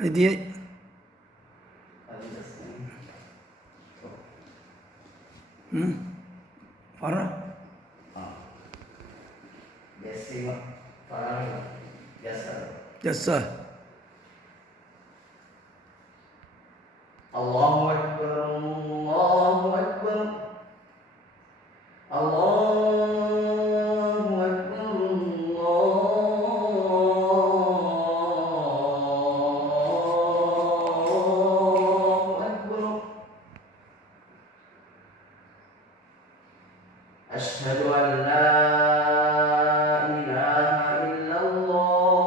دي فرع جسة. الله أكبر الله أكبر الله أكبر الله أكبر أشهد أن لا إله إلا الله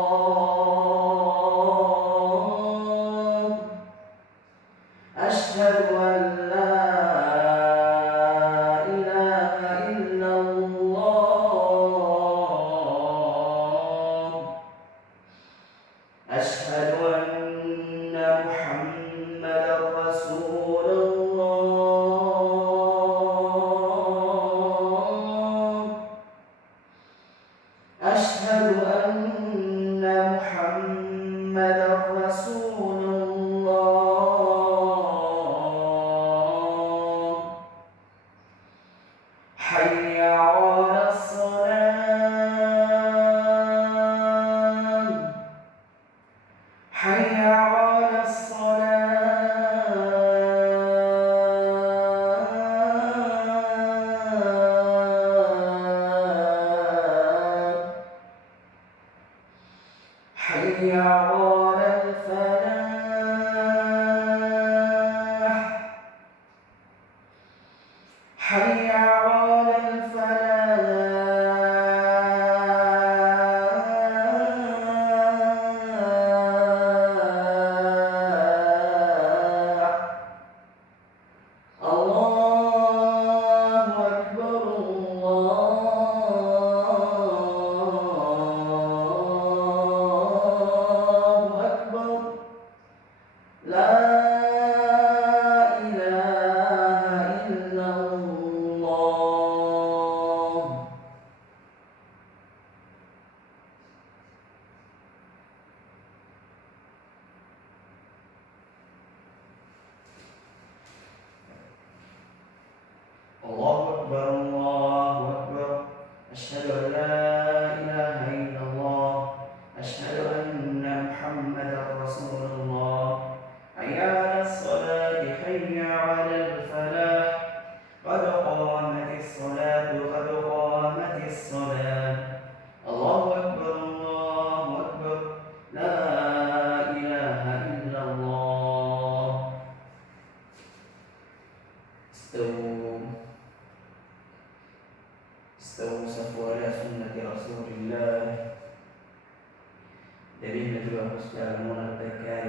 أشهد أن لا إله إلا الله أشهد أن محمدا رسول الله أشهد أن محمدا رسول الله حي على الصلاة حي على الصلاة حي على الفلاح حي على الفلاح الله أكبر الله أكبر لا إله إلا الله الله أكبر الله أكبر أشهد أن لا إله إلا الله أشهد أن محمدا رسول الله حي على الصلاة حي على الفلاح قد قامت الصلاة قد قامت الصلاة الله أكبر الله أكبر لا إله إلا الله استووا استووا صفوا على سنة رسول الله دليل نجوى حسن المنى الذكار